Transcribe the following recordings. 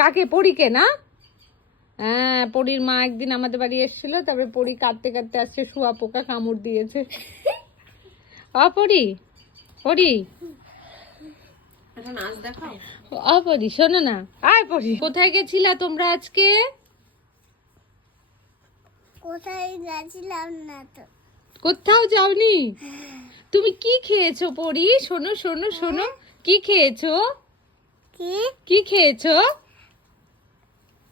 কাকে? পরীকে না? হ্যাঁ, পরীর মা একদিন আমাদের বাড়ি এসেছিল, তারপরে পরী কাঁদতে কাঁদতে আসছে, শুয়া পোকা কামড় দিয়েছে। পরী, পরী, নাচ দেখাও। পরী শোনো না। আয় পরী, কোথায় গেছিলা তোমরা আজকে? কোথায় গেছিলাম না তো। কোথাও যাওনি? তুমি কি খেয়েছো পরী? শোনো শোনো শোনো, কি খেয়েছো? কি? কি খেয়েছো?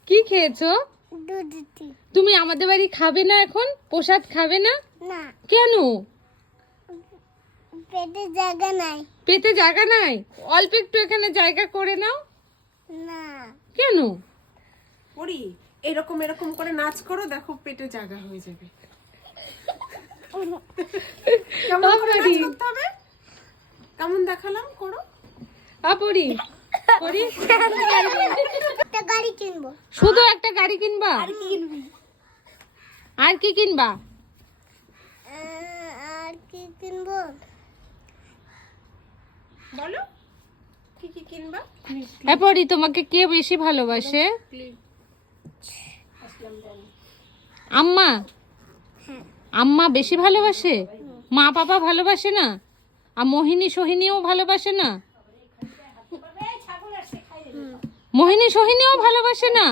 কি খেয়েছো? দুধ। তুমি আমাদের বাড়ি খাবে না এখন? প্রসাদ খাবে না? না, কেন? পেটে জায়গা নাই। পেটে জায়গা নাই? অল্প একটু এখানে জায়গা করে নাও। না, কেন? পরি এরকম এরকম করে নাচ করো, দেখো পেটে জায়গা হয়ে যাবে। কেমন করে নাচ করতে হবে? কেমন দেখালাম, করো। পরী, পরী, একটা গাড়ি কিনবো। শুধু একটা গাড়ি কিনবা? আর কি কিনবি? আর কি কিনবা? আর কি কিনবো? বলো কি কি কিনবা? পরী, তোমাকে কে বেশি ভালোবাসে? আম্মা? আম্মা বেশি ভালোবাসে? মা বাবা ভালোবাসে না? আর মোহিনী সোহিনীও ভালোবাসে না? মোহিনী সোহিনীও ভালোবাসে না?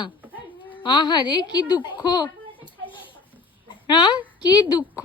আহারে কি দুঃখ! হ্যাঁ, কি দুঃখ!